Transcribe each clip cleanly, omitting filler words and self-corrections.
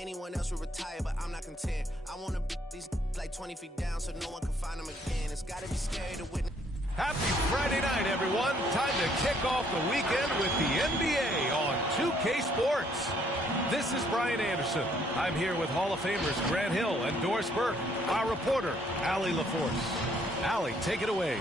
Anyone else would retire, but I'm not content. I want to be these like 20 feet down so no one can find them again. It's gotta be scary to witness. Happy Friday night, everyone. Time to kick off the weekend with the NBA on 2K Sports. This is Brian Anderson. I'm here with Hall of Famers Grant Hill and Doris Burke, our reporter, Allie LaForce. Allie, take it away.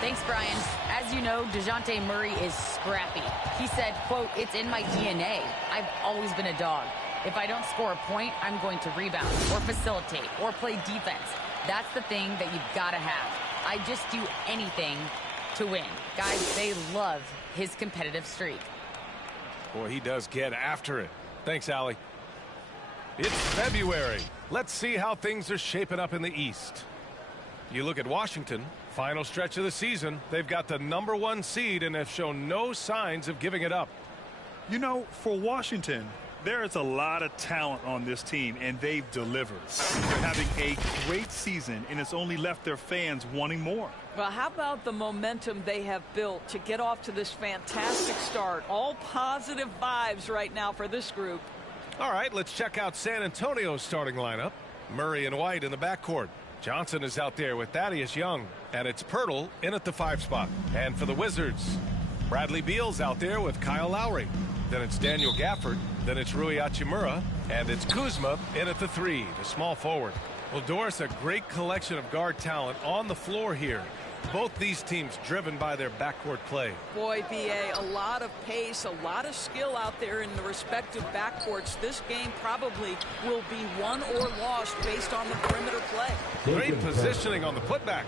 Thanks, Brian. As you know, DeJounte Murray is scrappy. He said, quote, "It's in my DNA. I've always been a dog. If I don't score a point, I'm going to rebound or facilitate or play defense. That's the thing that you've got to have. I just do anything to win." Guys, they love his competitive streak. Boy, he does get after it. Thanks, Allie. It's February. Let's see how things are shaping up in the East. You look at Washington, final stretch of the season. They've got the #1 seed and have shown no signs of giving it up. You know, for Washington, there is a lot of talent on this team, and they've delivered. They're having a great season, and it's only left their fans wanting more. Well, how about the momentum they have built to get off to this fantastic start? All positive vibes right now for this group. All right, let's check out San Antonio's starting lineup. Murray and White in the backcourt. Johnson is out there with Thaddeus Young, and it's Pirtle in at the 5 spot. And for the Wizards, Bradley Beal's out there with Kyle Lowry. Then it's Daniel Gafford, then it's Rui Hachimura, and it's Kuzma in at the 3, the small forward. Well, Doris, a great collection of guard talent on the floor here. Both these teams driven by their backcourt play. Boy, B.A., a lot of pace, a lot of skill out there in the respective backcourts. This game probably will be won or lost based on the perimeter play. Great positioning on the putback.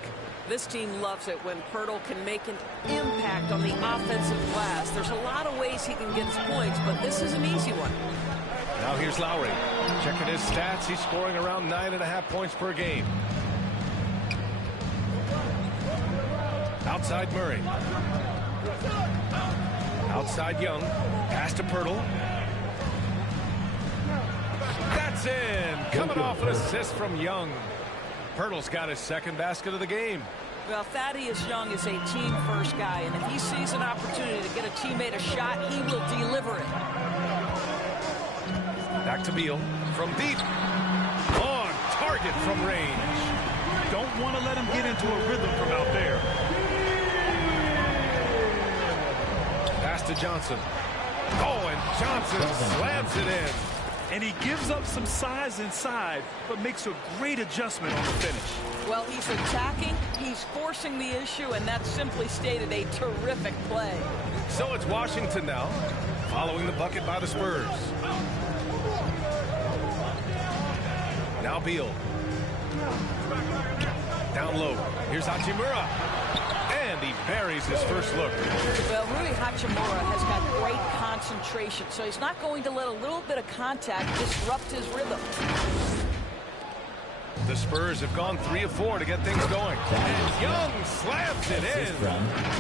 This team loves it when Pirtle can make an impact on the offensive glass. There's a lot of ways he can get his points, but this is an easy one. Now here's Lowry. Checking his stats, he's scoring around 9.5 points per game. Outside Murray. Outside Young. Pass to Pirtle. That's in. Coming off an assist from Young. Pirtle's got his second basket of the game. Well, Thaddeus Young is a team-first guy, and if he sees an opportunity to get a teammate a shot, he will deliver it. Back to Beal. From deep. On target from range. Don't want to let him get into a rhythm from out there. Pass to Johnson. Oh, and Johnson slams it in. And he gives up some size inside, but makes a great adjustment on the finish. Well, he's attacking, he's forcing the issue, and that's simply stated a terrific play. So it's Washington now, following the bucket by the Spurs. Now Beal. Down low. Here's Hachimura. And he buries his first look. Well, Rui Hachimura has got great concentration, so he's not going to let a little bit of contact disrupt his rhythm. The Spurs have gone 3 of 4 to get things going. And Young slams it in.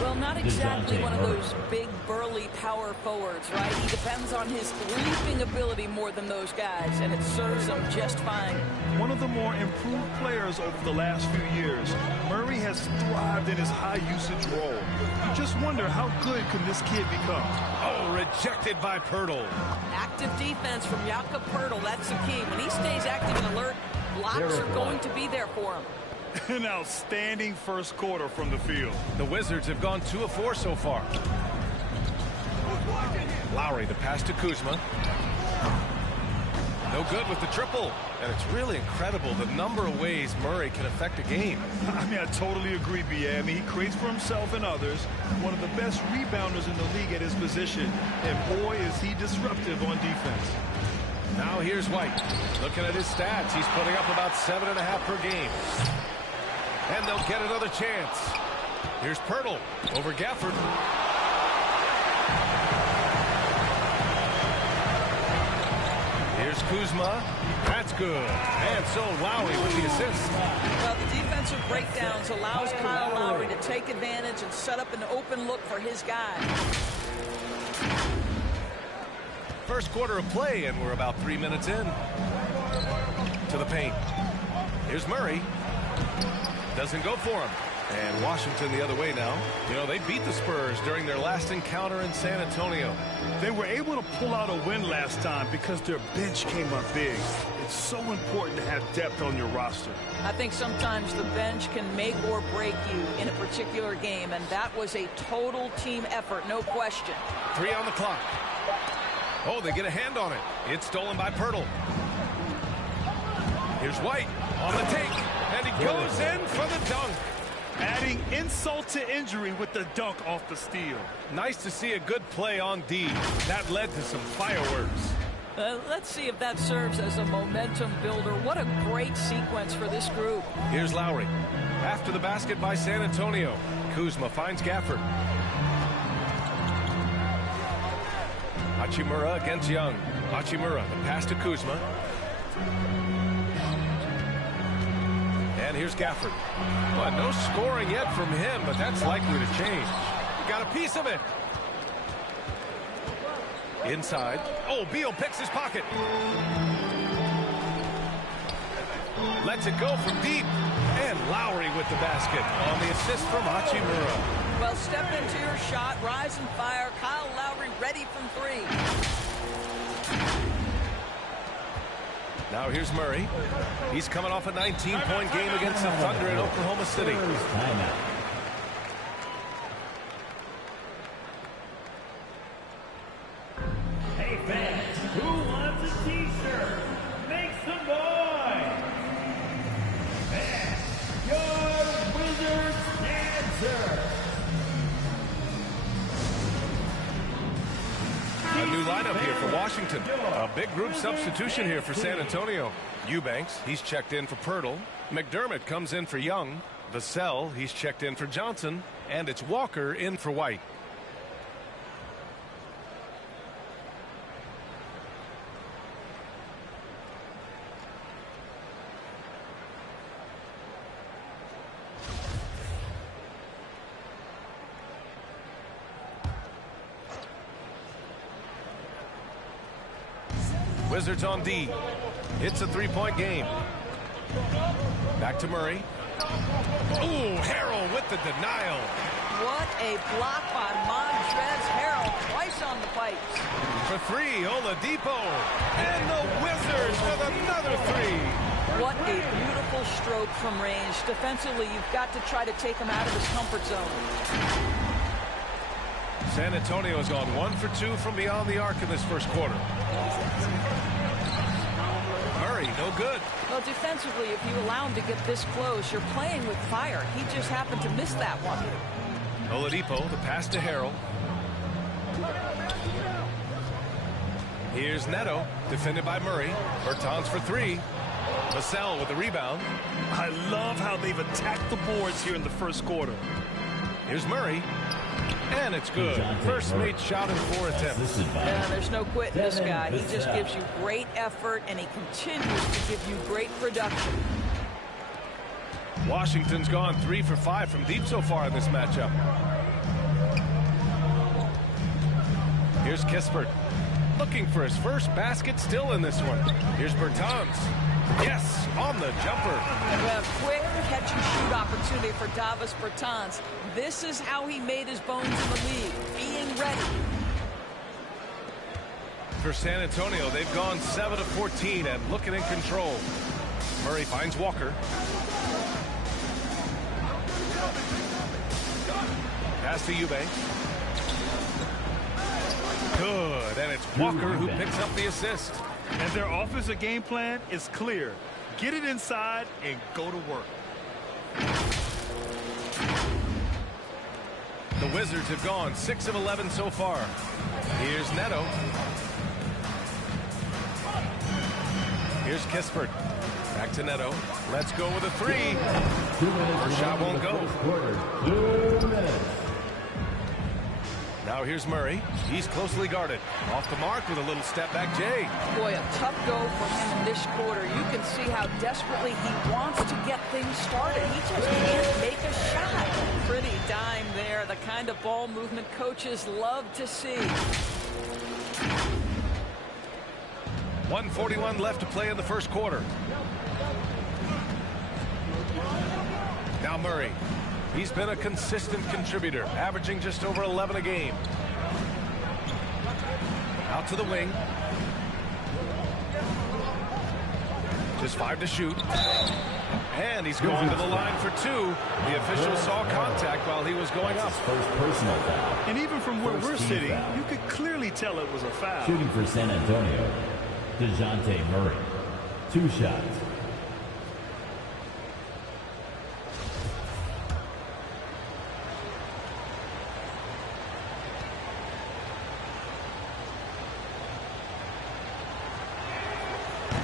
Well, not exactly one of those big, burly power forwards, right? He depends on his leaping ability more than those guys, and it serves him just fine. One of the more improved players over the last few years, Murray has thrived in his high-usage role. You just wonder how good can this kid become. Oh, rejected by Pirtle. Active defense from Jakob Pirtle, that's the key. When he stays active and alert, blocks are going to be there for him. An outstanding first quarter from the field. The Wizards have gone 2 of 4 so far. Lowry, the pass to Kuzma. No good with the triple. And it's really incredible the number of ways Murray can affect a game. I mean, I totally agree, B.A. I mean, he creates for himself and others. One of the best rebounders in the league at his position. And boy, is he disruptive on defense. Now here's White. Looking at his stats, he's putting up about 7.5 per game. And they'll get another chance. Here's Pirtle over Gafford. Here's Kuzma. That's good. And so Lowry with the assist. Well, the defensive breakdowns allows Kyle Lowry to take advantage and set up an open look for his guy. First quarter of play, and we're about 3 minutes in. To the paint. Here's Murray. Doesn't go for him. And Washington the other way now. You know, they beat the Spurs during their last encounter in San Antonio. They were able to pull out a win last time because their bench came up big. It's so important to have depth on your roster. I think sometimes the bench can make or break you in a particular game, and that was a total team effort, no question. 3 on the clock. Oh, they get a hand on it. It's stolen by Pirtle. Here's White on the take, and he goes in for the dunk. Adding insult to injury with the dunk off the steal. Nice to see a good play on D. That led to some fireworks. Let's see if that serves as a momentum builder. What a great sequence for this group. Here's Lowry. After the basket by San Antonio, Kuzma finds Gafford. Hachimura against Young. Hachimura, the pass to Kuzma. And here's Gafford. Well, no scoring yet from him, but that's likely to change. Got a piece of it. Inside. Oh, Beal picks his pocket. Lets it go from deep. And Lowry with the basket on the assist from Hachimura. Well, step into your shot, rise and fire. Kyle Lowry ready from 3. Now here's Murray. He's coming off a 19-point game against the Thunder in Oklahoma City. Hey fans, who wants a t-shirt? Make some noise! And your Wizards answer! A new lineup here for Washington. A big group substitution here for San Antonio. Eubanks, he's checked in for Pirtle. McDermott comes in for Young. Vassell, he's checked in for Johnson. And it's Walker in for White. Wizards on D. It's a 3-point game. Back to Murray. Ooh, Harrell with the denial. What a block by Montrezl Harrell, twice on the pipes. For 3, Oladipo. And the Wizards with another 3. What a beautiful stroke from range. Defensively, you've got to try to take him out of his comfort zone. San Antonio has gone 1 for 2 from beyond the arc in this first quarter. Murray, no good. Well, defensively, if you allow him to get this close, you're playing with fire. He just happened to miss that one. Oladipo, the pass to Harrell. Here's Neto, defended by Murray. Bertans for 3. Vassell with the rebound. I love how they've attacked the boards here in the first quarter. Here's Murray. And it's good. First made shot in 4 attempts. Yeah, there's no quitting this guy. He just gives you great effort, and he continues to give you great production. Washington's gone 3 for 5 from deep so far in this matchup. Here's Kispert. Looking for his first basket still in this one. Here's Bertans. Yes, on the jumper. Well, quick catch-and-shoot opportunity for Davis Bertans. This is how he made his bones in the league, being ready. For San Antonio, they've gone 7 of 14 and looking in control. Murray finds Walker. Pass to Eubanks. Good, and it's Walker who picks up the assist. And their offensive game plan is clear. Get it inside and go to work. The Wizards have gone 6 of 11 so far. Here's Neto. Here's Kispert. Back to Neto. Let's go with a 3. First shot won't go. 2 minutes. Now here's Murray. He's closely guarded. Off the mark with a little step back Jay. Boy, a tough go for him in this quarter. You can see how desperately he wants to get things started. He just can't make a shot. Pretty dime there. The kind of ball movement coaches love to see. 1:41 left to play in the first quarter. Now Murray. He's been a consistent contributor, averaging just over 11 a game. Out to the wing. Just 5 to shoot. And he's going to the line for 2. The official saw contact while he was going up. First personal foul. And even from where we're sitting, you could clearly tell it was a foul. Shooting for San Antonio, DeJounte Murray. 2 shots.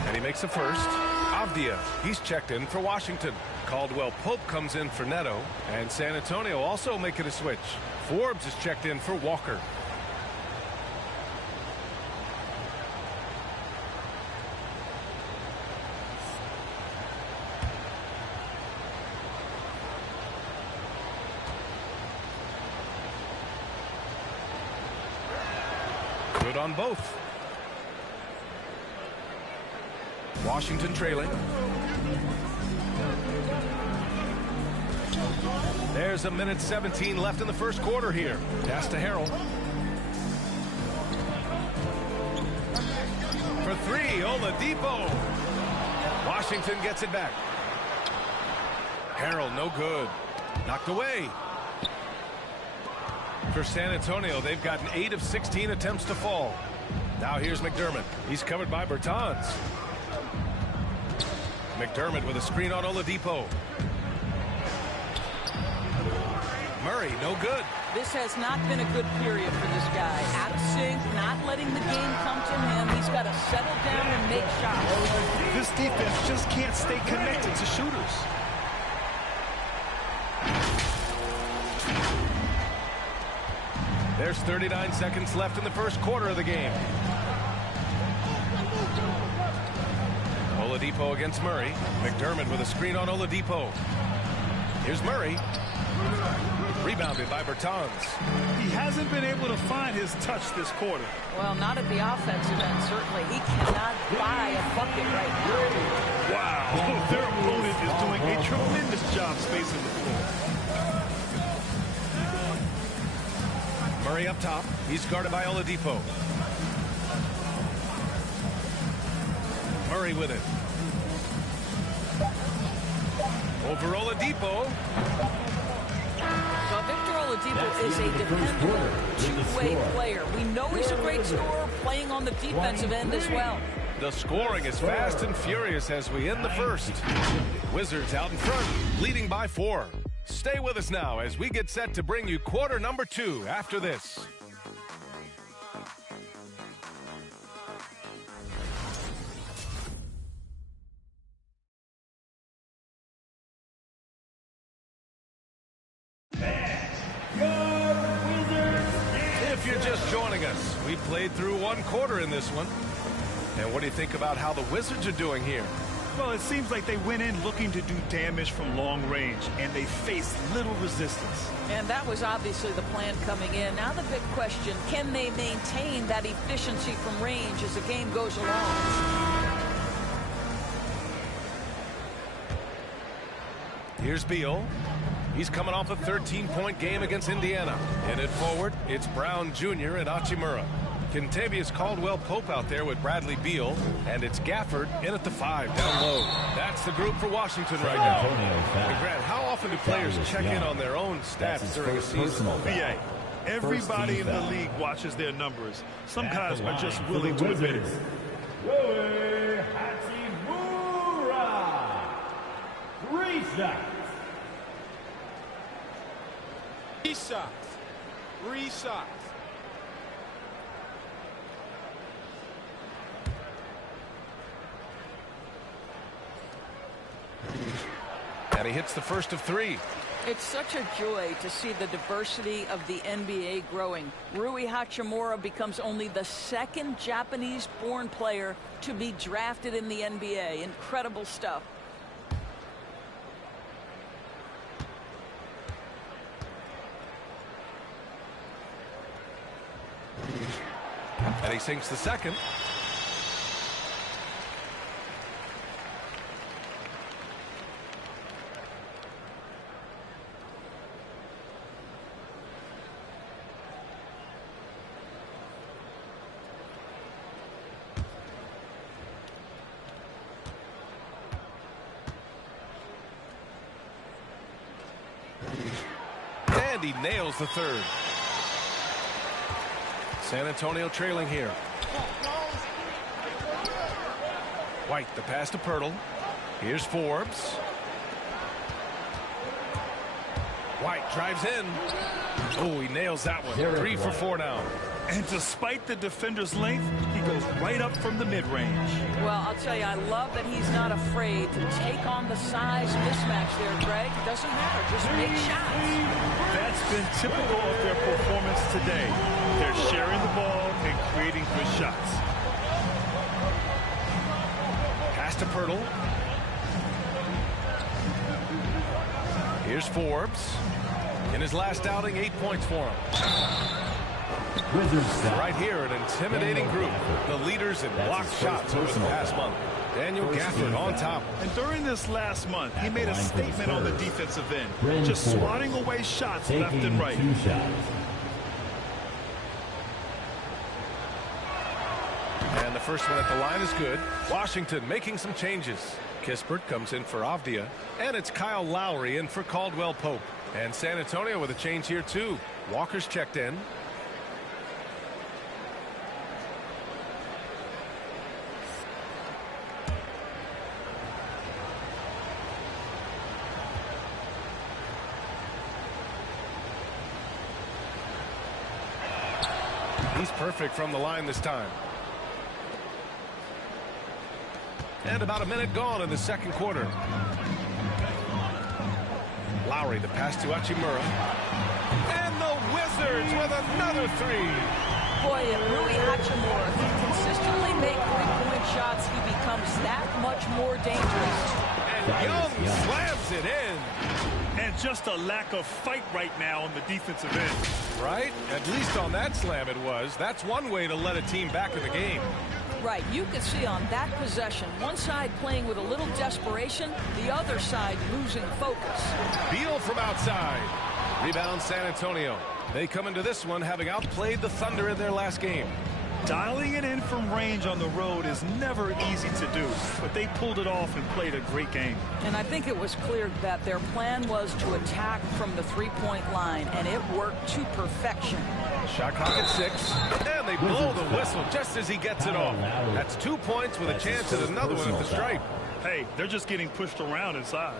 And he makes a first. Avdia, he's checked in for Washington. Caldwell Pope comes in for Neto. And San Antonio also making a switch. Forbes is checked in for Walker. Good on both. Washington trailing. There's a minute 17 left in the first quarter here. Pass to Harrell. For 3, Oladipo. Washington gets it back. Harrell, no good. Knocked away. For San Antonio, they've gotten 8 of 16 attempts to fall. Now here's McDermott. He's covered by Bertans. McDermott with a screen on Oladipo. Murray, no good. This has not been a good period for this guy. Out of sync, not letting the game come to him. He's got to settle down and make shots. This defense just can't stay connected to shooters. There's 39 seconds left in the first quarter of the game. Oladipo against Murray. McDermott with a screen on Oladipo. Here's Murray. Rebounded by Bertans. He hasn't been able to find his touch this quarter. Well, not at the offensive end, certainly. He cannot buy a bucket right now. Wow. Their opponent is doing a tremendous job spacing the floor. Murray up top. He's guarded by Oladipo. Murray with it. Over Oladipo. Well, Victor Oladipo is a dependable two-way player. We know he's a great scorer, playing on the defensive end as well. The scoring is fast and furious as we end the first. Wizards out in front, leading by 4. Stay with us now as we get set to bring you quarter number 2 after this. If you're just joining us, we played through 1 quarter in this one. And what do you think about how the Wizards are doing here? Well, it seems like they went in looking to do damage from long range, and they faced little resistance. And that was obviously the plan coming in. Now the big question, can they maintain that efficiency from range as the game goes along? Here's Beal. He's coming off a 13-point game against Indiana. In it forward, it's Brown Jr. and Hachimura. Kentavious Caldwell-Pope out there with Bradley Beal, and it's Gafford in at the 5 down low. That's the group for Washington right now. And Grant, how often do players check in on their own stats during a season? BA, everybody in the league watches their numbers. Some guys are just willing to admit it. Hachimura. 3 shots. 3 shots. 3 shots. And he hits the first of 3. It's such a joy to see the diversity of the NBA growing. Rui Hachimura becomes only the 2nd Japanese-born player to be drafted in the NBA. Incredible stuff. And he sinks the 2nd. And he nails the third. San Antonio trailing here. White, the pass to Pirtle. Here's Forbes. White drives in. Oh, he nails that one. 3 for 4 now. And despite the defender's length, he goes right up from the mid-range. Well, I'll tell you, I love that he's not afraid to take on the size mismatch there, Greg. It doesn't matter. Just make shots. That's been typical of their performance today. They're sharing the ball and creating good shots. Pass to Pirtle. Here's Forbes. In his last outing, 8 points for him. Right here, an intimidating group. The leaders in blocked shots over the past month. Daniel Gafford on top. And during this last month, he made a statement on the defensive end, just swatting away shots left and right. And the first one at the line is good. Washington making some changes. Kispert comes in for Avdia. And it's Kyle Lowry in for Caldwell Pope. And San Antonio with a change here, too. Walker's checked in. He's perfect from the line this time. And about a minute gone in the second quarter. Lowry, the pass to Hachimura. And the Wizards with another three. Boy, if Rui Hachimura can consistently make three-point shots, he becomes that much more dangerous. And Young slams it in. And just a lack of fight right now on the defensive end. Right? At least on that slam it was. That's one way to let a team back in the game. Right, you can see on that possession, one side playing with a little desperation, the other side losing focus. Beal from outside. Rebound San Antonio. They come into this one having outplayed the Thunder in their last game. Dialing it in from range on the road is never easy to do, but they pulled it off and played a great game. And I think it was clear that their plan was to attack from the three-point line, and it worked to perfection. Shot clock at 6, and they blow the whistle just as he gets it off. That's 2 points with a chance at another one at the stripe. Hey, they're just getting pushed around inside.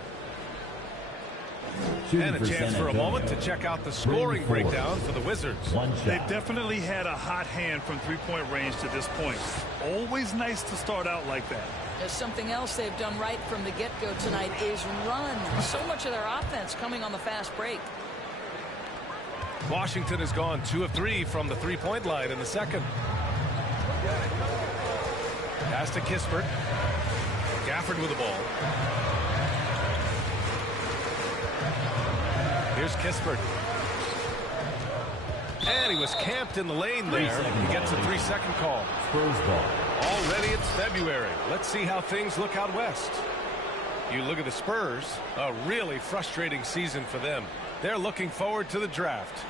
And a chance for a moment to check out the scoring breakdown for the Wizards. They've definitely had a hot hand from three-point range to this point. Always nice to start out like that. There's something else they've done right from the get-go tonight is run. So much of their offense coming on the fast break. Washington has gone 2 of 3 from the three-point line in the second. Pass to Kispert. Gafford with the ball. Here's Kispert. And he was camped in the lane there. He gets a 3-second call. Spurs ball. Already it's February. Let's see how things look out west. You look at the Spurs, a really frustrating season for them. They're looking forward to the draft.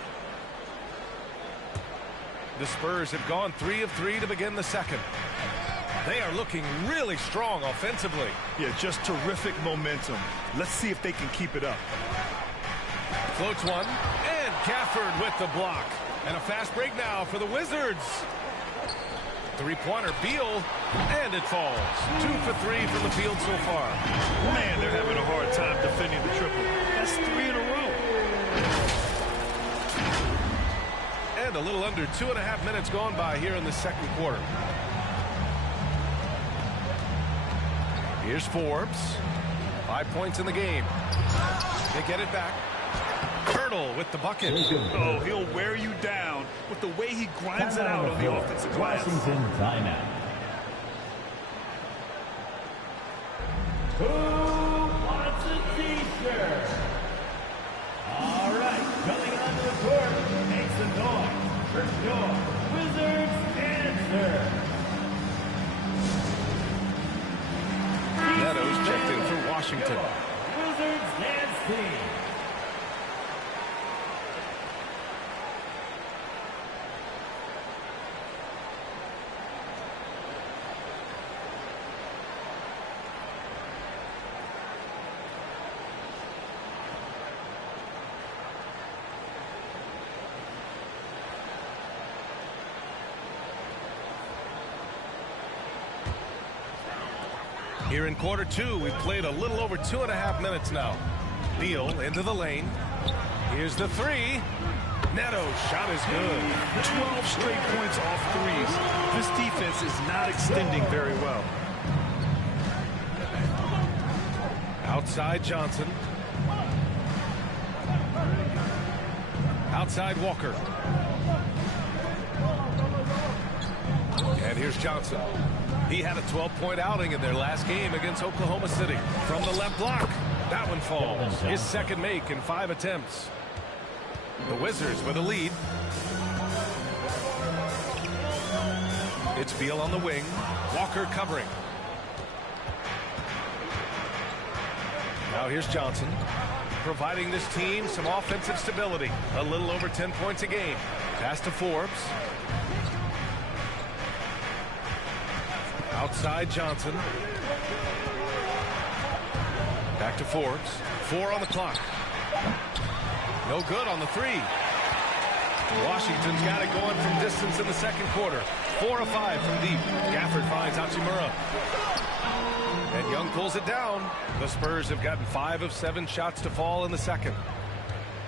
The Spurs have gone 3 of 3 to begin the second. They are looking really strong offensively. Yeah, just terrific momentum. Let's see if they can keep it up. Floats one, and Gafford with the block. And a fast break now for the Wizards. Three-pointer, Beal, and it falls. 2 for 3 from the field so far. Man, they're having a hard time defending the triple. That's 3 in a row. And a little under 2.5 minutes gone by here in the second quarter. Here's Forbes. 5 points in the game. They get it back. Pirtle with the bucket. Oh, he'll wear you down with the way he grinds it out on the offensive glass. Washington timeout. Who wants a t-shirt? All right, coming onto the court, make some noise for your Wizards answer. Meadows checked in for Washington. Wizards dance team. Here in quarter two, we've played a little over 2.5 minutes now. Beal into the lane. Here's the three. Neto's shot is good. 12 straight points off threes. This defense is not extending very well. Outside Johnson. Outside Walker. And here's Johnson. He had a 12-point outing in their last game against Oklahoma City. From the left block. That one falls. His second make in 5 attempts. The Wizards with a lead. It's Beal on the wing. Walker covering. Now here's Johnson, providing this team some offensive stability. A little over 10 points a game. Pass to Forbes. Outside Johnson. Back to Forbes. 4 on the clock. No good on the three. Washington's got it going from distance in the second quarter. 4 of 5 from deep. Gafford finds Hachimura. And Young pulls it down. The Spurs have gotten 5 of 7 shots to fall in the second.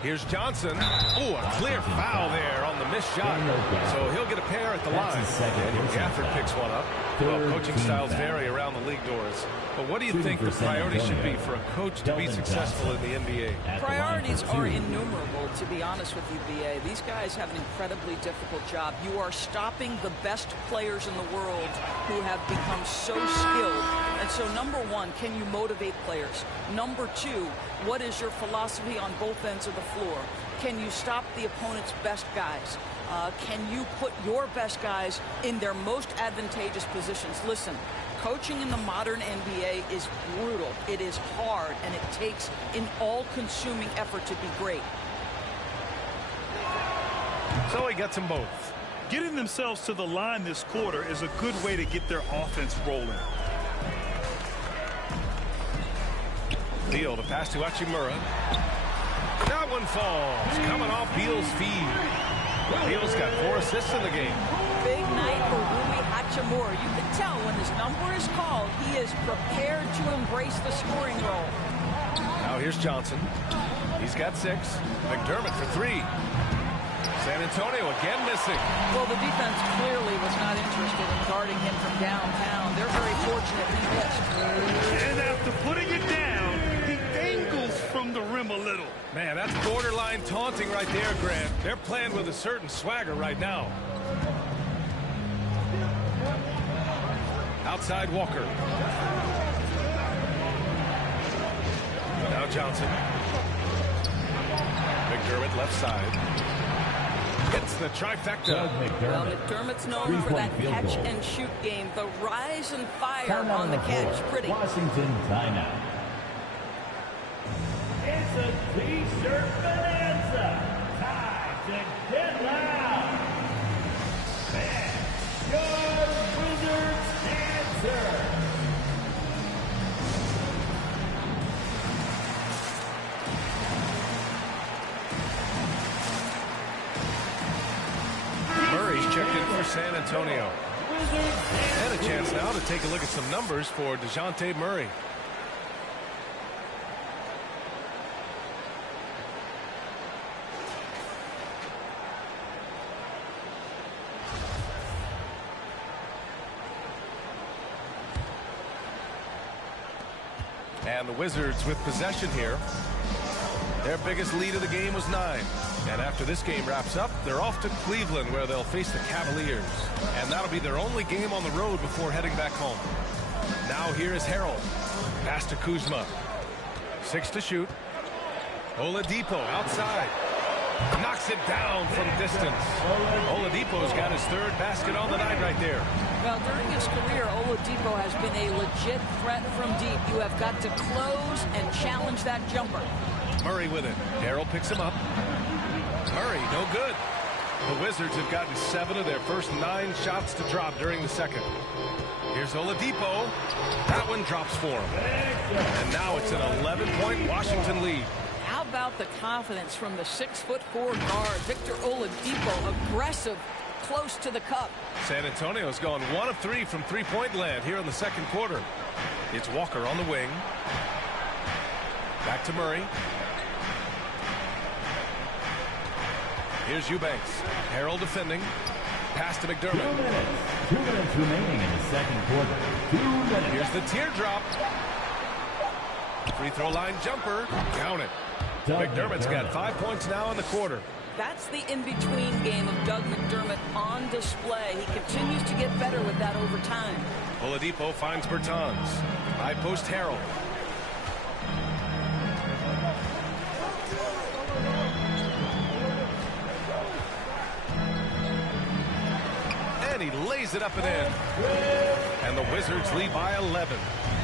Here's Johnson. Oh, a clear foul there on the missed shot. So he'll get a pair at the line. And Gafford picks one up. Well, coaching styles vary around the league doors. But what do you think the priority should be for a coach to be successful in the NBA? Priorities are innumerable, to be honest with you, BA. These guys have an incredibly difficult job. You are stopping the best players in the world who have become so skilled. And so, number one, can you motivate players? Number two, what is your philosophy on both ends of the floor? Can you stop the opponent's best guys? Can you put your best guys in their most advantageous positions? Listen, coaching in the modern NBA is brutal. It is hard, and it takes an all-consuming effort to be great. So he gets them both. Getting themselves to the line this quarter is a good way to get their offense rolling. Beal to pass to Hachimura. That one falls. Coming off Beal's feed. Beal's got 4 assists in the game. Big night for Rui Hachimura. You can tell when his number is called, he is prepared to embrace the scoring role. Now here's Johnson. He's got 6. McDermott for 3. San Antonio again missing. Well, the defense clearly was not interested in guarding him from downtown. They're very fortunate he missed. And after putting it down, he dangles from the rim a little. Man, that's borderline taunting right there, Grant. They're playing with a certain swagger right now. Outside Walker. Now Johnson. McDermott left side. Gets the trifecta. Well, McDermott's known for that catch-and-shoot game. The rise and fire on the catch. Pretty. Washington timeout. It's a T-shirt bonanza. Time to get loud. And your Wizards answer. Murray's checked in for San Antonio. And a chance now to take a look at some numbers for DeJounte Murray. And the Wizards with possession here. Their biggest lead of the game was 9. And after this game wraps up, they're off to Cleveland, where they'll face the Cavaliers. And that'll be their only game on the road before heading back home. Now here is Harrell. Pass to Kuzma. 6 to shoot. Oladipo outside. Knocks it down from distance. Oladipo's got his 3rd basket on the night right there. Well, during his career, Oladipo has been a legit threat from deep. You have got to close and challenge that jumper. Murray with it. Harrell picks him up. Murray, no good. The Wizards have gotten 7 of their first 9 shots to drop during the second. Here's Oladipo. That one drops for him. And now it's an 11-point Washington lead. How about the confidence from the 6'4" guard, Victor Oladipo, aggressive, close to the cup. San Antonio's gone 1 of 3 from three-point land here in the second quarter. It's Walker on the wing. Back to Murray. Here's Eubanks. Harrell defending. Pass to McDermott. 2 minutes remaining in the second quarter. 2 minutes. Here's the teardrop. Free throw line jumper. Count it. McDermott's got 5 points now in the quarter. That's the in-between game of Doug McDermott on display. He continues to get better with that over time. Oladipo finds Bertans. High post Harrell. And he lays it up and in. And the Wizards lead by 11.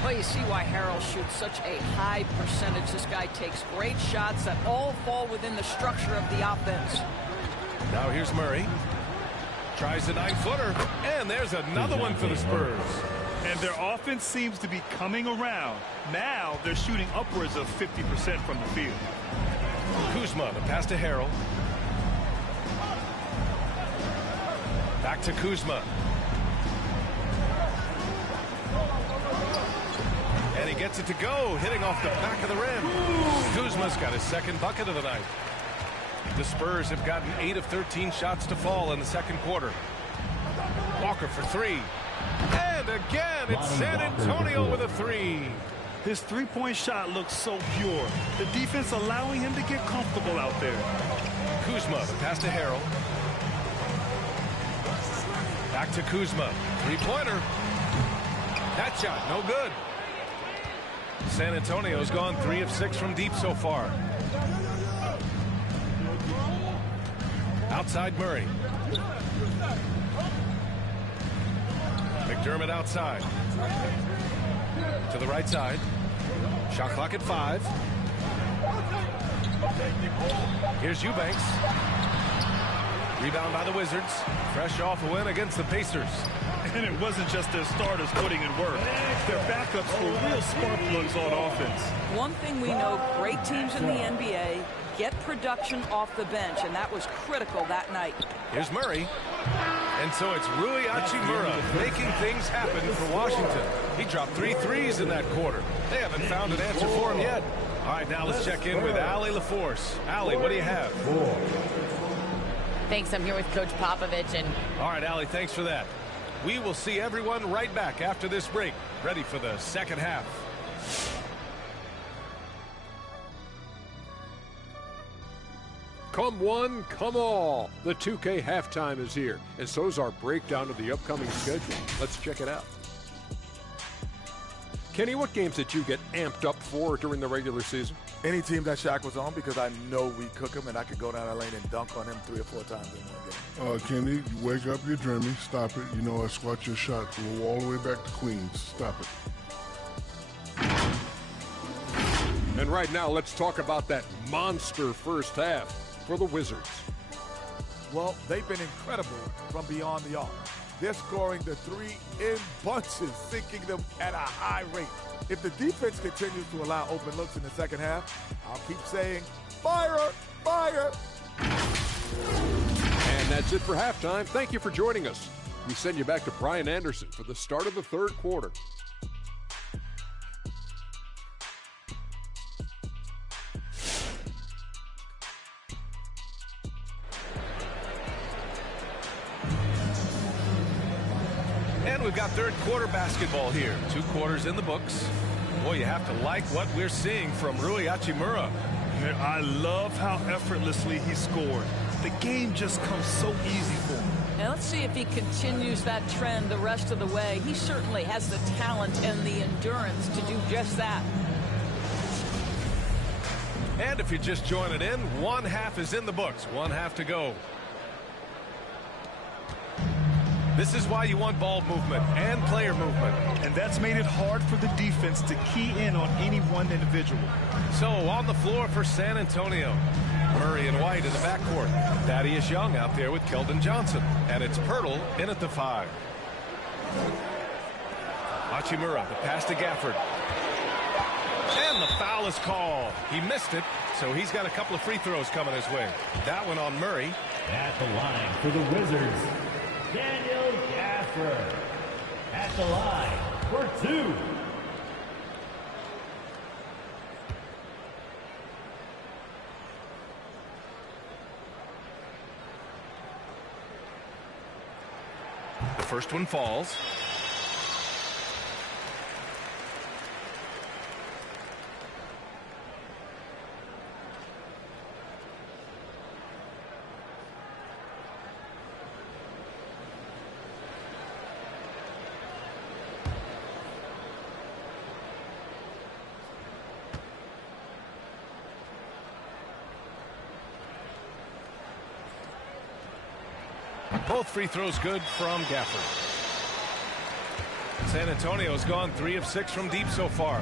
Well, you see why Harrell shoots such a high percentage. This guy takes great shots that all fall within the structure of the offense. Now here's Murray. Tries the 9-footer. And there's another one for the Spurs. And their offense seems to be coming around. Now they're shooting upwards of 50% from the field. Kuzma, the pass to Harrell. Back to Kuzma. And he gets it to go, hitting off the back of the rim. Kuzma's got his second bucket of the night. The Spurs have gotten 8 of 13 shots to fall in the second quarter. Walker for 3. And again, it's San Antonio with a 3. His three-point shot looks so pure. The defense allowing him to get comfortable out there. Kuzma, the pass to Harrell. Back to Kuzma. Three-pointer. That shot, no good. San Antonio's gone 3 of 6 from deep so far. Outside Murray. McDermott outside. To the right side. Shot clock at 5. Here's Eubanks. Rebound by the Wizards. Fresh off a win against the Pacers. And it wasn't just their starters putting in work. Their backups were real spark plugs on offense. One thing we know, great teams in the NBA get production off the bench, and that was critical that night. Here's Murray. And so it's Rui Hachimura making things happen for Washington. He dropped 3 threes in that quarter. They haven't found an answer for him yet. All right, now let's check in with Allie LaForce. Allie, what do you have? Thanks. I'm here with Coach Popovich. And all right, Allie, thanks for that. We will see everyone right back after this break, ready for the second half. Come one, come all. The 2K halftime is here, and so is our breakdown of the upcoming schedule. Let's check it out. Kenny, what games did you get amped up for during the regular season? Any team that Shaq was on, because I know we cook him and I could go down that lane and dunk on him 3 or 4 times in one game. Kenny, you wake up, you're dreaming. Stop it. You know I squat your shot. Go all the way back to Queens. Stop it. And right now, let's talk about that monster first half for the Wizards. Well, they've been incredible from beyond the arc. They're scoring the 3 in bunches, sinking them at a high rate. If the defense continues to allow open looks in the second half, I'll keep saying, fire, fire. And that's it for halftime. Thank you for joining us. We send you back to Brian Anderson for the start of the third quarter. And we've got third quarter basketball here. 2 quarters in the books. Boy, you have to like what we're seeing from Rui Hachimura. I love how effortlessly he scored. The game just comes so easy for him. Now let's see if he continues that trend the rest of the way. He certainly has the talent and the endurance to do just that. And if you're just joining in, 1 half is in the books. 1 half to go. This is why you want ball movement and player movement. And that's made it hard for the defense to key in on any one individual. So on the floor for San Antonio, Murray and White in the backcourt. Thaddeus Young out there with Keldon Johnson. And it's Pirtle in at the 5. Hachimura, the pass to Gafford. And the foul is called. He missed it, so he's got a couple of free throws coming his way. That one on Murray. At the line for the Wizards, Daniel Gafford. At the line for 2. First one falls. Both free throws good from Gafford. San Antonio's gone 3 of 6 from deep so far.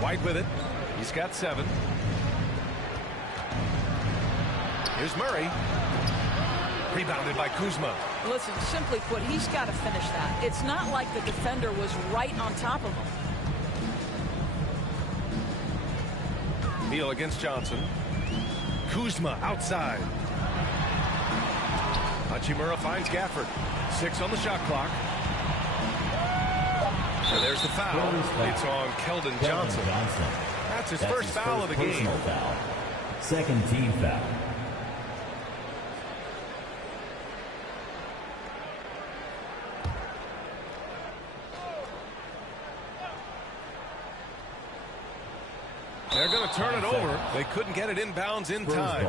White with it. He's got 7. Here's Murray. Rebounded by Kuzma. Listen, simply put, he's got to finish that. It's not like the defender was right on top of him. Beal against Johnson. Kuzma outside. Hachimura finds Gafford. 6 on the shot clock. And there's the foul. It's on Keldon Johnson. That's his first foul of the game. Foul. Second team foul. They're going to turn it over. They couldn't get it inbounds in time.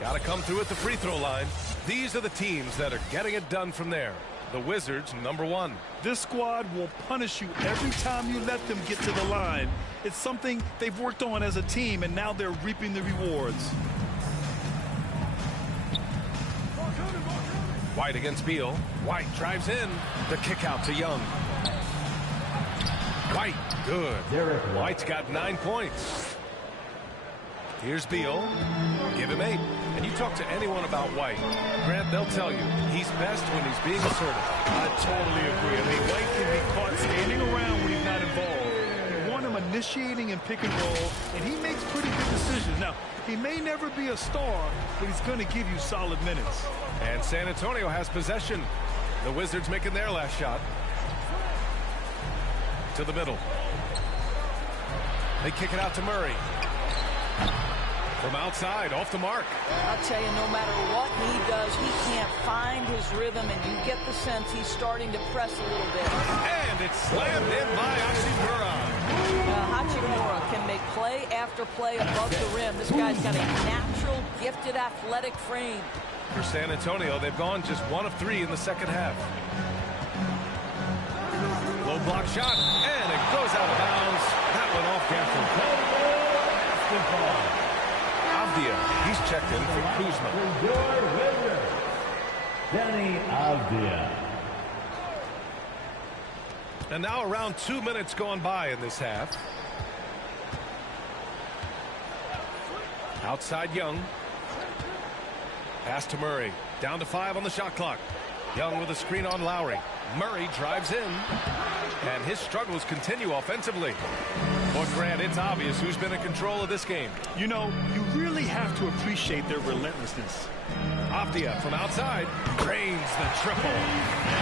Got to come through at the free throw line. These are the teams that are getting it done from there. The Wizards, number 1. This squad will punish you every time you let them get to the line. It's something they've worked on as a team, and now they're reaping the rewards. White against Beal. White drives in. The kick out to Young. White, good. White's got 9 points. Here's Beal. Give him 8. And you talk to anyone about White, Grant, they'll tell you he's best when he's being assertive. I totally agree. I mean, White can be caught standing around when he's not involved. You want him initiating and pick and roll, and he makes pretty good decisions. Now, he may never be a star, but he's going to give you solid minutes. And San Antonio has possession. The Wizards making their last shot. To the middle. They kick it out to Murray. From outside, off the mark. I'll tell you, no matter what he does, he can't find his rhythm, and you get the sense he's starting to press a little bit. And it's slammed in by Hachimura. Hachimura can make play after play above the rim. This guy's got a natural, gifted, athletic frame. For San Antonio, they've gone just 1 of 3 in the second half. Low block shot, and it goes out of bounds. That went off Gafford. Avdia, he's checked in for Kuzma. Danny Avdia. And now around 2 minutes gone by in this half. Outside Young. Pass to Murray. Down to 5 on the shot clock. Young with a screen on Lowry. Murray drives in. And his struggles continue offensively. But Grant, it's obvious who's been in control of this game. You know, you really have to appreciate their relentlessness. Avdia from outside drains the triple.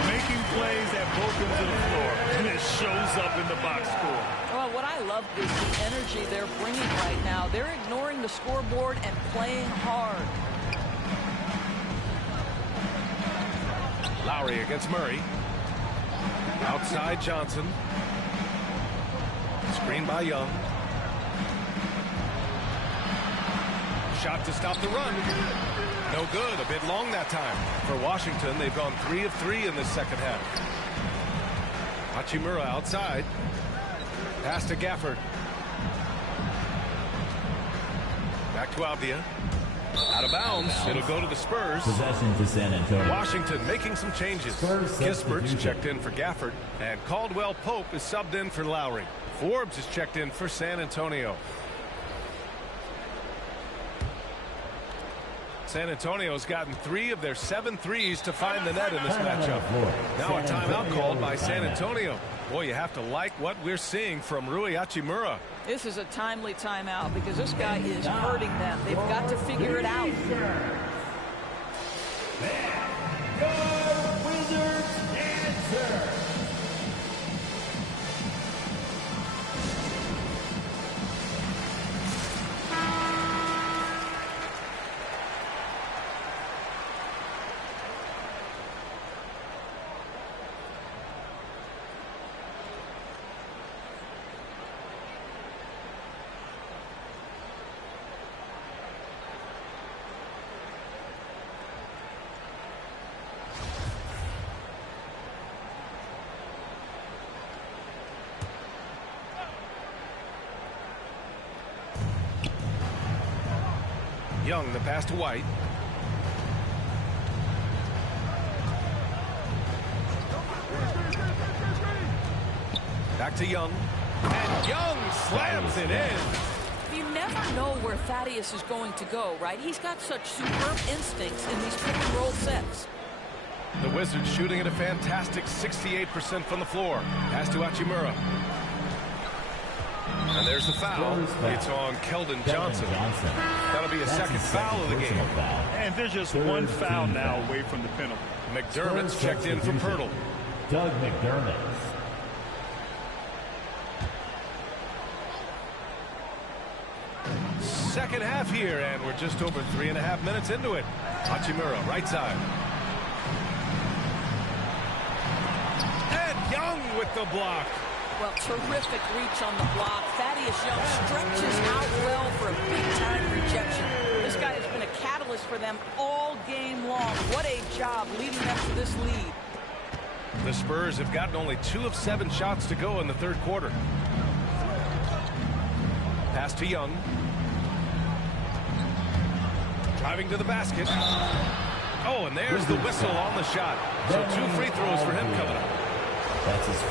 Making plays at both ends of the floor. And it shows up in the box score. Well, what I love is the energy they're bringing right now. They're ignoring the scoreboard and playing hard. Lowry against Murray. Outside Johnson. Screen by Young. Shot to stop the run. No good. A bit long that time. For Washington, they've gone 3 of 3 in this second half. Hachimura outside. Pass to Gafford. Back to Avdia. Out of bounds. It'll go to the Spurs. Possession to San Antonio. Washington making some changes. Gisbert's checked in for Gafford. And Caldwell Pope is subbed in for Lowry. Forbes is checked in for San Antonio. San Antonio's gotten 3 of their 7 threes to find the net in this matchup. Now a timeout called by San Antonio. Boy, you have to like what we're seeing from Rui Hachimura. This is a timely timeout because this guy is hurting them. They've got to figure it out. Your Wizards answer. Young, the pass to White. Back to Young. And Young slams it in. You never know where Thaddeus is going to go, right? He's got such superb instincts in these pick and roll sets. The Wizards shooting at a fantastic 68% from the floor. Pass to Hachimura. And there's the foul. It's on Keldon Johnson. That'll be a second foul of the game. And there's just one foul now away from the penalty. McDermott's checked in for Pirtle. Doug McDermott. Second half here, and we're just over 3.5 minutes into it. Hachimura, right side. And Young with the block. Well, terrific reach on the block. Thaddeus Young stretches out well for a big-time rejection. This guy has been a catalyst for them all game long. What a job leading them to this lead. The Spurs have gotten only 2 of 7 shots to go in the third quarter. Pass to Young. Driving to the basket. Oh, and there's the whistle on the shot. So 2 free throws for him coming up.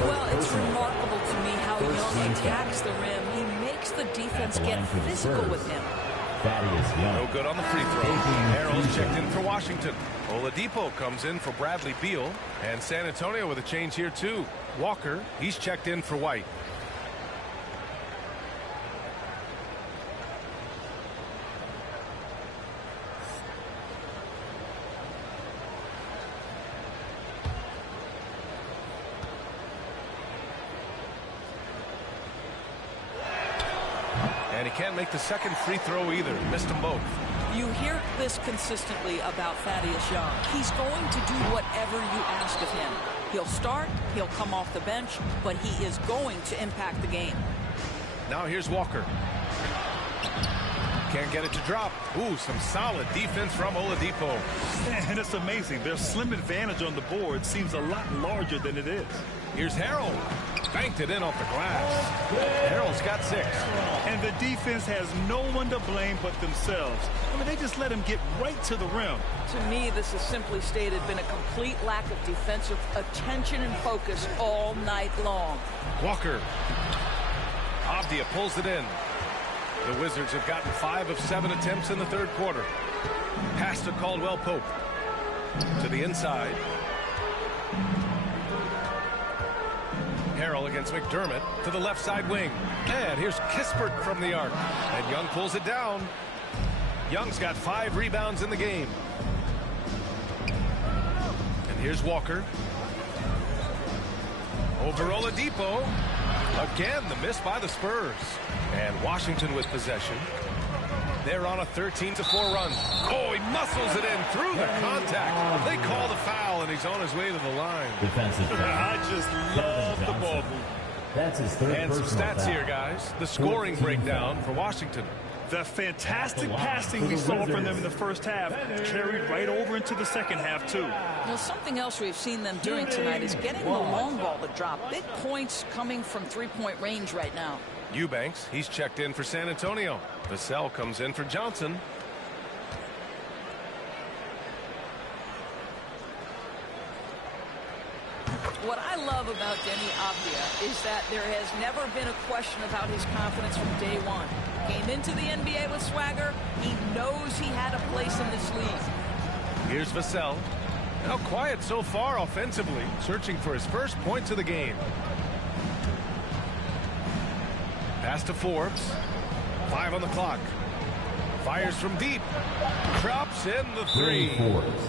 Well, it's remarkable to me how Young attacks the rim. He makes the defense get physical with him. No good on the free throw. Harrell's checked in for Washington. Oladipo comes in for Bradley Beal. And San Antonio with a change here, too. Walker, he's checked in for White. And he can't make the second free throw either. Missed them both. You hear this consistently about Thaddeus Young. He's going to do whatever you ask of him. He'll start, he'll come off the bench, but he is going to impact the game. Now here's Walker. Can't get it to drop. Ooh, some solid defense from Oladipo. And it's amazing. Their slim advantage on the board seems a lot larger than it is. Here's Harrell. Banked it in off the glass. Harrell's got 6. And the defense has no one to blame but themselves. I mean, they just let him get right to the rim. To me, this has simply stated been a complete lack of defensive attention and focus all night long. Walker. Avdia pulls it in. The Wizards have gotten 5 of 7 attempts in the third quarter. Pass to Caldwell Pope. To the inside. Harrell against McDermott to the left side wing. And here's Kispert from the arc. And Young pulls it down. Young's got 5 rebounds in the game. And here's Walker. Over Oladipo. Again, the miss by the Spurs. And Washington with possession. They're on a 13-4 run. Oh, he muscles it in through the contact. They call the foul, and he's on his way to the line. I just love the ball. That's his third. And some stats here, guys. The scoring breakdown for Washington. The fantastic passing we saw from them in the first half carried right over into the second half, too. Now, something else we've seen them doing tonight is getting the long ball to drop. Big points coming from three-point range right now. Eubanks, he's checked in for San Antonio. Vassell comes in for Johnson. What I love about Denny Avdia is that there has never been a question about his confidence from day one. Came into the NBA with swagger. He knows he had a place in this league. Here's Vassell. Now quiet so far offensively, searching for his first points of the game. Pass to Forbes. 5 on the clock. Fires from deep. Drops in the 3.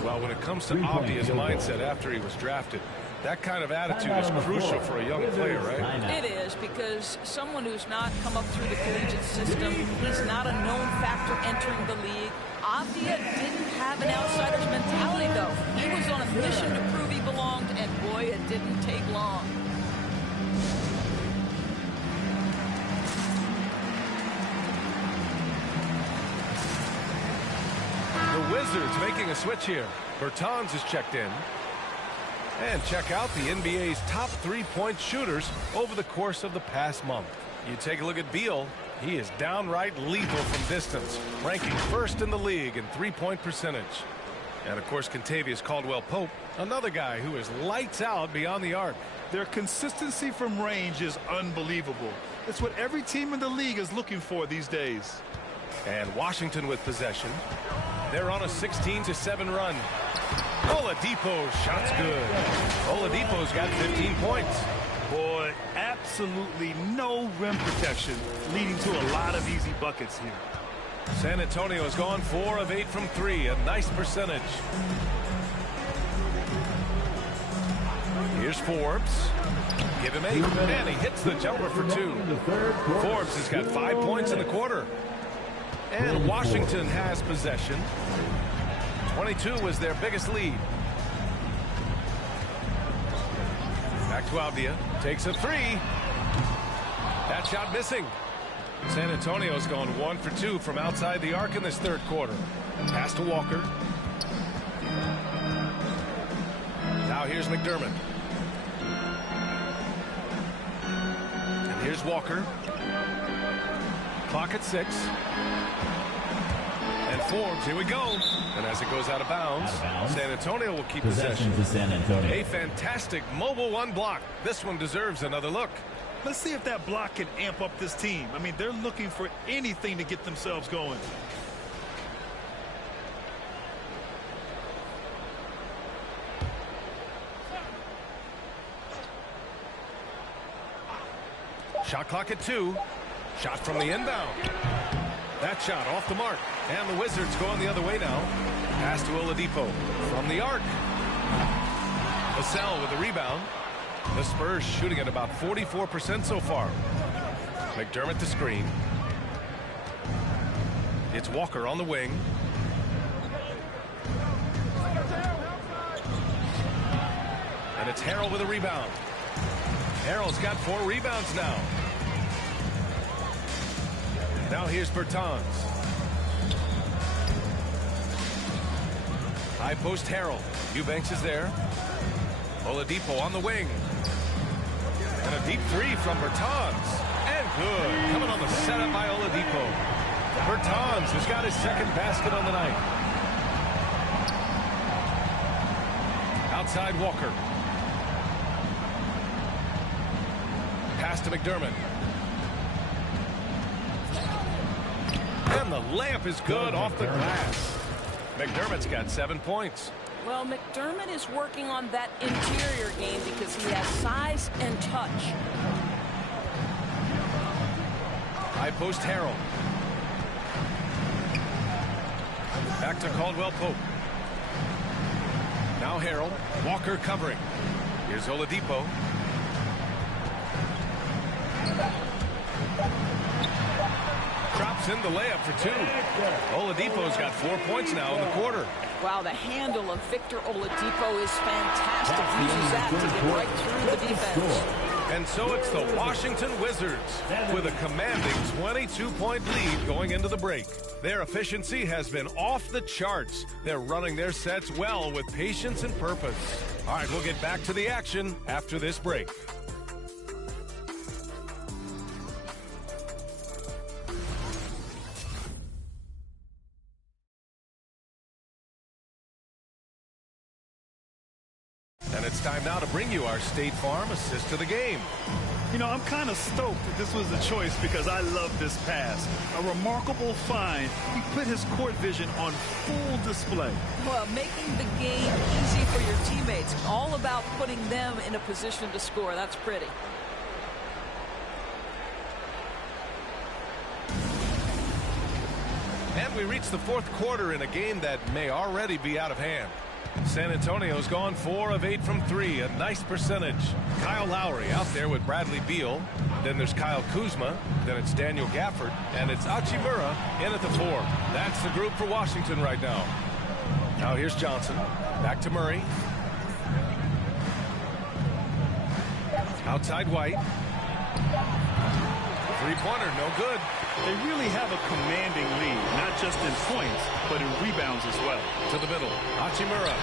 Well, when it comes to Avdia's mindset after he was drafted, that kind of attitude is crucial for a young player, right? It is, because someone who's not come up through the collegiate system, he's not a known factor entering the league. Avdia didn't have an outsider's mentality, though. He was on a mission to prove he belonged, and boy, it didn't take long. The Wizards making a switch here. Bertans is checked in. And check out the NBA's top 3-point shooters over the course of the past month. You take a look at Beal. He is downright lethal from distance, ranking first in the league in three-point percentage. And, of course, Contavious Caldwell-Pope, another guy who is lights out beyond the arc. Their consistency from range is unbelievable. It's what every team in the league is looking for these days. And Washington with possession. They're on a 16-7 run. Oladipo, shot's good. Oladipo's got 15 points. Boy, absolutely no rim protection, leading to a lot of easy buckets here. San Antonio has gone 4 of 8 from 3, a nice percentage. Here's Forbes. Give him 8, and he hits the jumper for 2. Forbes has got 5 points in the quarter. And Washington has possession. 22 was their biggest lead. Back to Avdia. Takes a 3. That shot missing. San Antonio's gone 1 for 2 from outside the arc in this third quarter. Pass to Walker. Now here's McDermott. And here's Walker. Clock at 6. And Forbes, here we go. And as it goes out of bounds, San Antonio will keep possession. To San Antonio. A fantastic mobile one block. This one deserves another look. Let's see if that block can amp up this team. I mean, they're looking for anything to get themselves going. Shot clock at 2. Shot from the inbound. That shot off the mark. And the Wizards going the other way now. Pass to Oladipo from the arc. Vassell with the rebound. The Spurs shooting at about 44% so far. McDermott the screen. It's Walker on the wing. And it's Harrell with a rebound. Harrell's got 4 rebounds now. Now here's Bertans. High post Harrell. Eubanks is there. Oladipo on the wing. And a deep 3 from Bertans. And good. Coming on the setup by Oladipo. Bertans has got his second basket on the night. Outside Walker. Pass to McDermott. And the layup is good off the glass. McDermott's got 7 points. Well, McDermott is working on that interior game because he has size and touch. High post Harrell. Back to Caldwell-Pope. Now Harrell. Walker covering. Here's Oladipo. Drops in the layup for 2. Oladipo's got 4 points now in the quarter. Wow, the handle of Victor Oladipo is fantastic. He uses that to get right through the defense. And so it's the Washington Wizards with a commanding 22-point lead going into the break. Their efficiency has been off the charts. They're running their sets well with patience and purpose. All right, we'll get back to the action after this break. And it's time now to bring you our State Farm assist to the game. You know, I'm kind of stoked that this was the choice because I love this pass. A remarkable find. He put his court vision on full display. Well, making the game easy for your teammates. All about putting them in a position to score. That's pretty. And we reach the fourth quarter in a game that may already be out of hand. San Antonio's gone 4 of 8 from 3, a nice percentage. Kyle Lowry out there with Bradley Beal. Then there's Kyle Kuzma. Then it's Daniel Gafford. And it's Hachimura in at the 4. That's the group for Washington right now. Now here's Johnson. Back to Murray. Outside White. Three-pointer, no good. They really have a commanding lead, not just in points, but in rebounds as well. To the middle, Hachimura.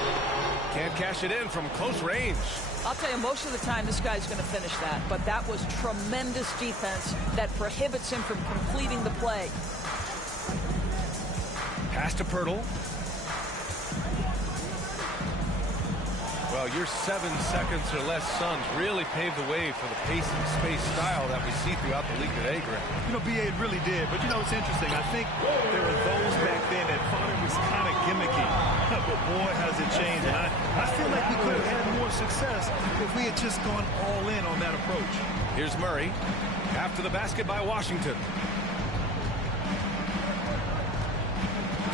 Can't cash it in from close range. I'll tell you, most of the time this guy's going to finish that, but that was tremendous defense that prohibits him from completing the play. Pass to Pirtle. Well, your 7 seconds or less Suns really paved the way for the pace and space style that we see throughout the league today, Greg. You know, B.A., it really did. But, you know, it's interesting. I think there were those back then that thought it was kind of gimmicky. But, boy, has it changed. And I feel like we could have had more success if we had just gone all in on that approach. Here's Murray. After the basket by Washington.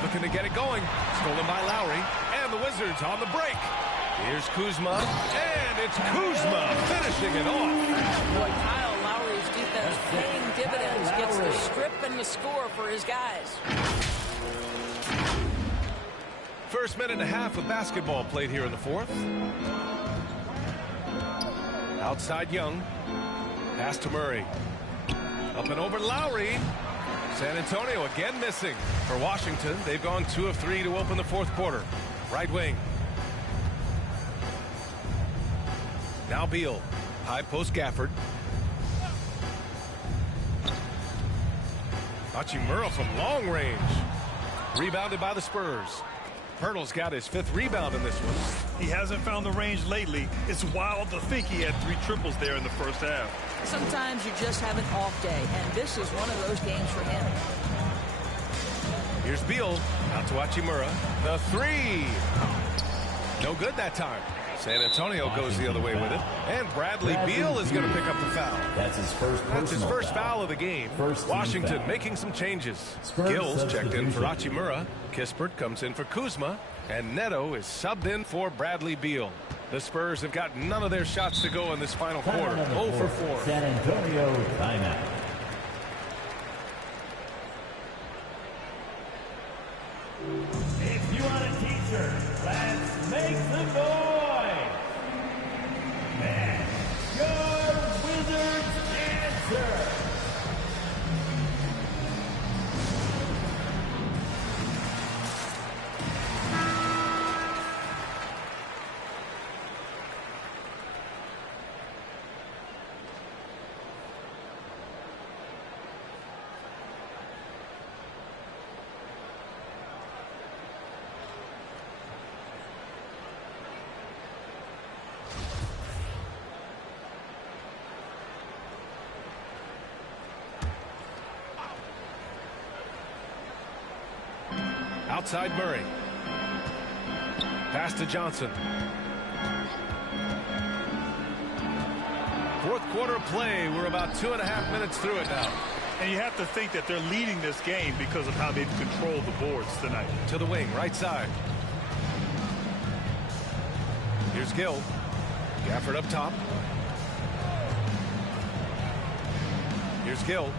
Looking to get it going. Stolen by Lowry. And the Wizards on the break. Here's Kuzma, and it's Kuzma finishing it off. Boy, Kyle Lowry's defense paying dividends, gets the strip and the score for his guys. First minute and a half of basketball played here in the fourth. Outside Young. Pass to Murray. Up and over Lowry. San Antonio again missing. For Washington, they've gone 2 of 3 to open the fourth quarter. Right wing. Now Beal. High post Gafford. Hachimura from long range. Rebounded by the Spurs. Pirtle's got his 5th rebound in this one. He hasn't found the range lately. It's wild to think he had 3 triples there in the first half. Sometimes you just have an off day, and this is one of those games for him. Here's Beal. Out to Hachimura. The 3. No good that time. San Antonio goes the other way with it. And Bradley Beal is going to pick up the foul. That's his first foul of the game. Washington making some changes. Gills checked in for Hachimura. Kispert comes in for Kuzma. And Neto is subbed in for Bradley Beal. The Spurs have got none of their shots to go in this final quarter. 0 for 4. San Antonio timeout. If you want a t-shirt, let's make some noise. And your Wizards answer. Outside Murray. Pass to Johnson. Fourth quarter play. We're about 2.5 minutes through it now. And you have to think that they're leading this game because of how they've controlled the boards tonight. To the wing, right side. Here's Gill. Gafford up top. Here's Gill.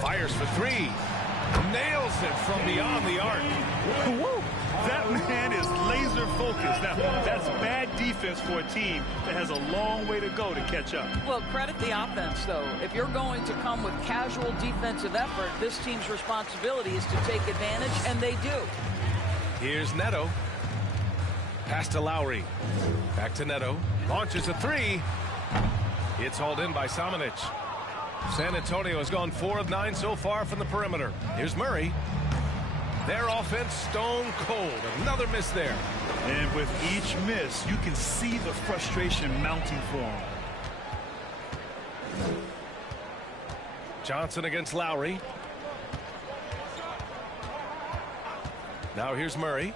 Fires for 3. Nails it from beyond the arc. Woo! That man is laser focused. Now, that's bad defense for a team that has a long way to go to catch up. Well, credit the offense, though. If you're going to come with casual defensive effort, this team's responsibility is to take advantage, and they do. Here's Neto. Pass to Lowry. Back to Neto. Launches a 3. It's hauled in by Samanic. San Antonio has gone 4 of 9 so far from the perimeter. Here's Murray. Their offense stone cold. Another miss there. And with each miss, you can see the frustration mounting for him. Johnson against Lowry. Now here's Murray.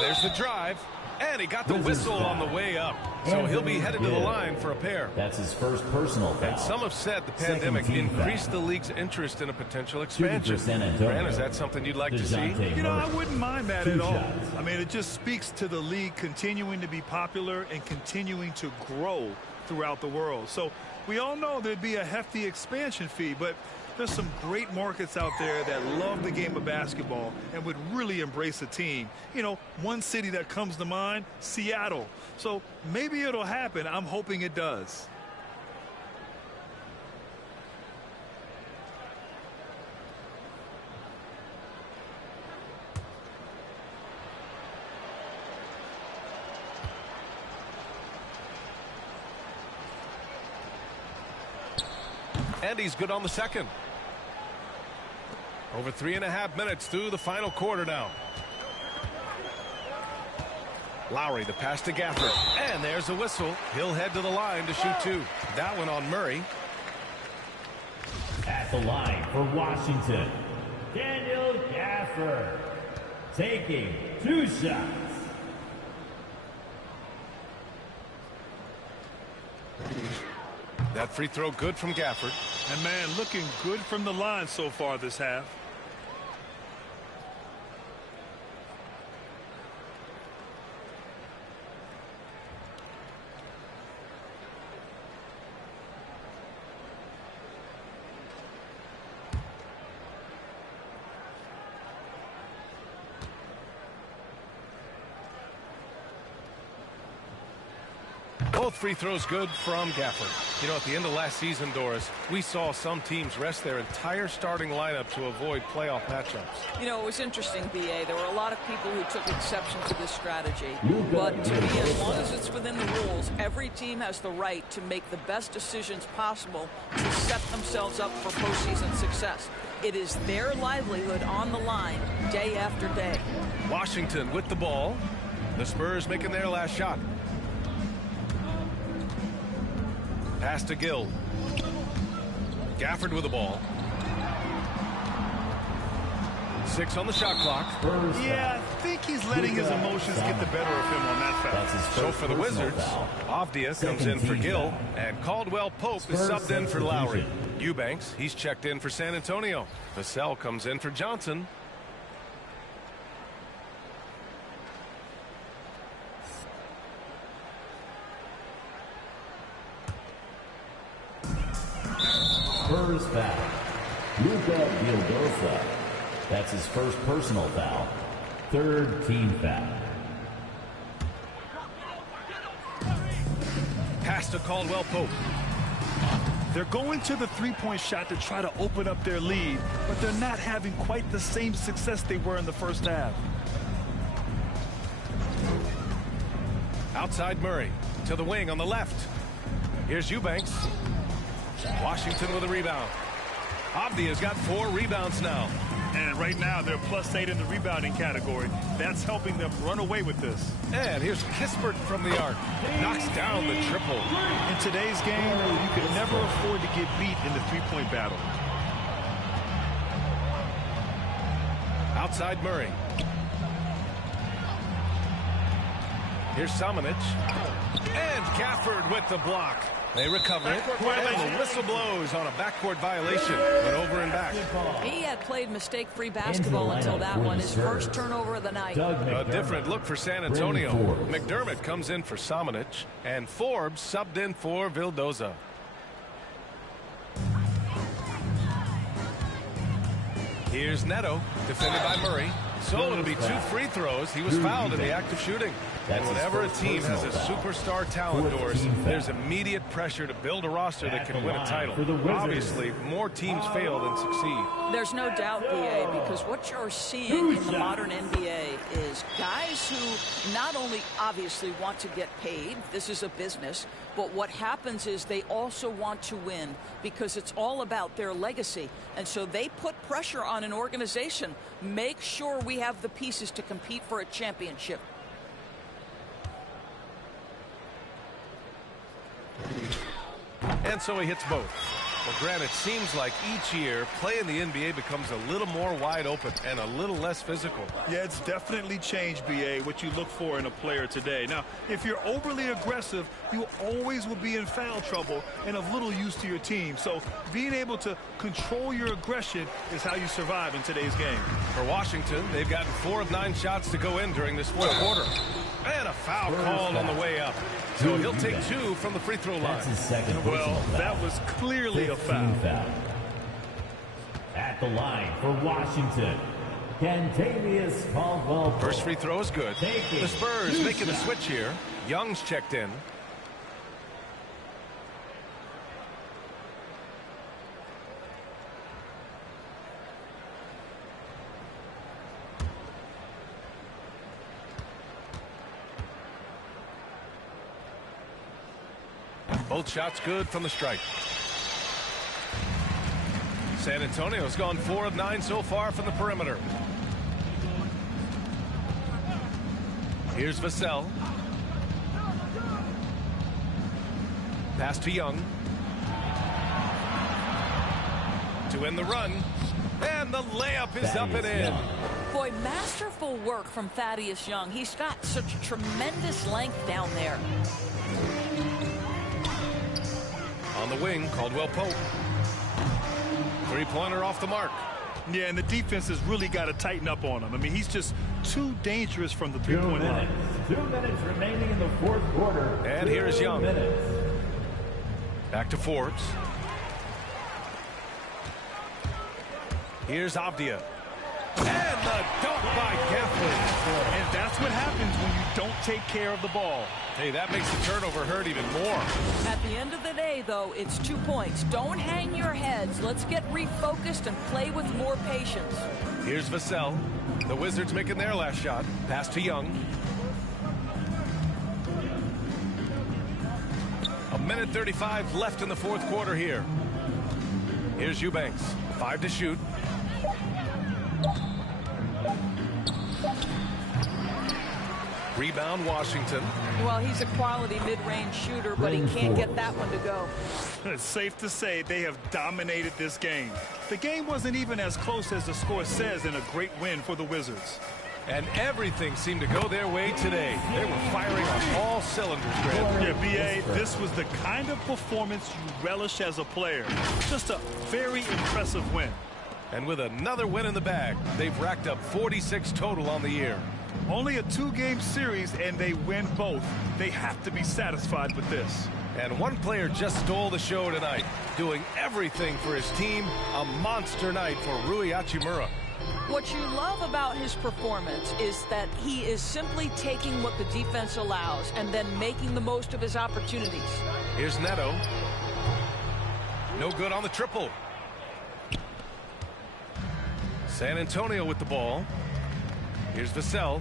There's the drive. And he got the whistle on the way up. So he'll be headed to the line for a pair. That's his first personal foul. And some have said the pandemic increased the league's interest in a potential expansion. Grant, is that something you'd like to see? You know, I wouldn't mind that at all. I mean, it just speaks to the league continuing to be popular and continuing to grow throughout the world. So we all know there'd be a hefty expansion fee, but there's some great markets out there that love the game of basketball and would really embrace a team. You know, one city that comes to mind, Seattle. So maybe it'll happen. I'm hoping it does. And he's good on the second. Over 3.5 minutes through the final quarter now. Lowry, the pass to Gafford. And there's a whistle. He'll head to the line to shoot two. That one on Murray. At the line for Washington, Daniel Gafford, taking 2 shots. That free throw good from Gafford. And, man, looking good from the line so far this half. Both free throws good from Gafford. You know, at the end of last season, Doris, we saw some teams rest their entire starting lineup to avoid playoff matchups. You know, it was interesting, B.A. There were a lot of people who took exception to this strategy. But to me, as long as it's within the rules, every team has the right to make the best decisions possible to set themselves up for postseason success. It is their livelihood on the line day after day. Washington with the ball. The Spurs making their last shot. Pass to Gill. Gafford with the ball. 6 on the shot clock. Yeah, I think he's letting his emotions get the better of him on that foul. So for the Wizards, Avdia comes in for Gill, and Caldwell Pope is subbed in for Lowry. Eubanks, he's checked in for San Antonio. Vassell comes in for Johnson. Spurs foul. Luka Vildosa. That's his first personal foul. 3rd team foul. Pass to Caldwell Pope. They're going to the three-point shot to try to open up their lead, but they're not having quite the same success they were in the first half. Outside Murray to the wing on the left. Here's Eubanks. Washington with a rebound. Avdia's got 4 rebounds now. And right now they're +8 in the rebounding category. That's helping them run away with this. And here's Kispert from the arc. Knocks down the triple. In today's game, you can never afford to get beat in the three-point battle. Outside Murray. Here's Samanic. And Gafford with the block. They recover it, and the whistle blows on a backcourt violation. Went over and back. He had played mistake-free basketball until that one, his first turnover of the night. A different look for San Antonio. McDermott comes in for Samanic, and Forbes subbed in for Vildosa. Here's Neto, defended by Murray. So it'll be 2 free throws. He was fouled in the act of shooting. And whenever a team has a superstar talent, Doris, there's immediate pressure to build a roster that can win a title. Obviously, more teams fail than succeed. There's no doubt, BA, because what you're seeing in the modern NBA is guys who not only obviously want to get paid, this is a business, but what happens is they also want to win because it's all about their legacy. And so they put pressure on an organization. Make sure we have the pieces to compete for a championship. And so he hits both. Well, Grant, it seems like each year, play in the NBA becomes a little more wide open and a little less physical. Yeah, it's definitely changed, B.A., what you look for in a player today. Now, if you're overly aggressive, you always will be in foul trouble and of little use to your team. So being able to control your aggression is how you survive in today's game. For Washington, they've gotten 4 of 9 shots to go in during this fourth quarter. And a foul called on the way up. So he'll take 2 from the free throw line. That's his second. Well, that was clearly a foul. At the line for Washington, Kentavious Caldwell. First free throw is good. The Spurs making a switch here. Young's checked in. Both shots good from the strike. San Antonio's gone 4 of 9 so far from the perimeter. Here's Vassell. Pass to Young. To end the run. And the layup is up and in. Boy, masterful work from Thaddeus Young. He's got such tremendous length down there. On the wing, Caldwell Pope. Three-pointer off the mark. Yeah, and the defense has really got to tighten up on him. I mean, he's just too dangerous from the three-point line. 2 minutes remaining in the fourth quarter. And here's Young. Back to Forbes. Here's Avdia. And the dunk by Gaffney. And that's what happens when you don't take care of the ball. Hey, that makes the turnover hurt even more. At the end of the day, though, it's 2 points. Don't hang your heads. Let's get refocused and play with more patience. Here's Vassell. The Wizards making their last shot. Pass to Young. A minute 35 left in the fourth quarter here. Here's Eubanks. 5 to shoot. Rebound, Washington. Well, he's a quality mid-range shooter, but he can't get that one to go. It's safe to say they have dominated this game. The game wasn't even as close as the score says in a great win for the Wizards. And everything seemed to go their way today. They were firing on all cylinders, Grant. Yeah, B.A., this was the kind of performance you relish as a player. Just a very impressive win. And with another win in the bag, they've racked up 46 total on the year. Only a 2-game series, and they win both. They have to be satisfied with this. And one player just stole the show tonight, doing everything for his team. A monster night for Rui Hachimura. What you love about his performance is that he is simply taking what the defense allows and then making the most of his opportunities. Here's Neto. No good on the triple. San Antonio with the ball. Here's Vassell.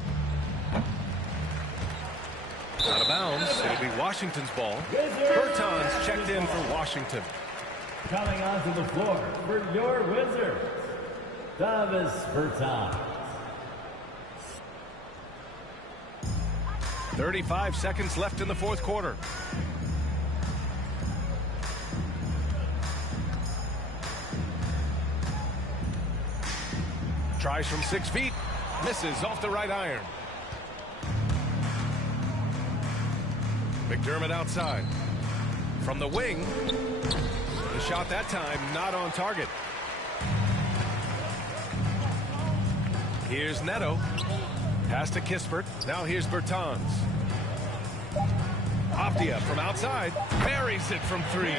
Out of bounds. It'll be Washington's ball. Bertans checked in for Washington. Coming onto the floor for your Wizards, Davis Bertans. 35 seconds left in the fourth quarter. Tries from 6 feet. Misses off the right iron. McDermott outside. From the wing. The shot that time not on target. Here's Neto. Pass to Kispert. Now here's Bertans. Avdia from outside. Buries it from 3.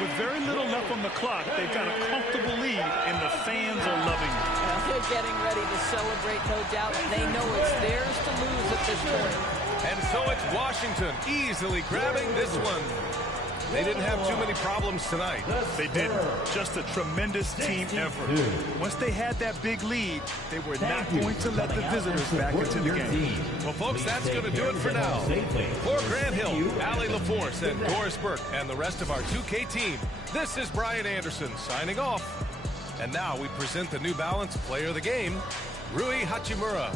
With very little left on the clock, they've got a comfortable lead, and the fans are loving it. They're getting ready to celebrate, no doubt. They know it's theirs to lose at this point. And so it's Washington easily grabbing this one. They didn't have too many problems tonight. They didn't. Just a tremendous team effort. Once they had that big lead, they were not going to let the visitors back into the game. Well, folks, that's going to do it for now. For Grant Hill, Allie LaForce, and Doris Burke, and the rest of our 2K team, this is Brian Anderson signing off. And now we present the New Balance Player of the Game, Rui Hachimura.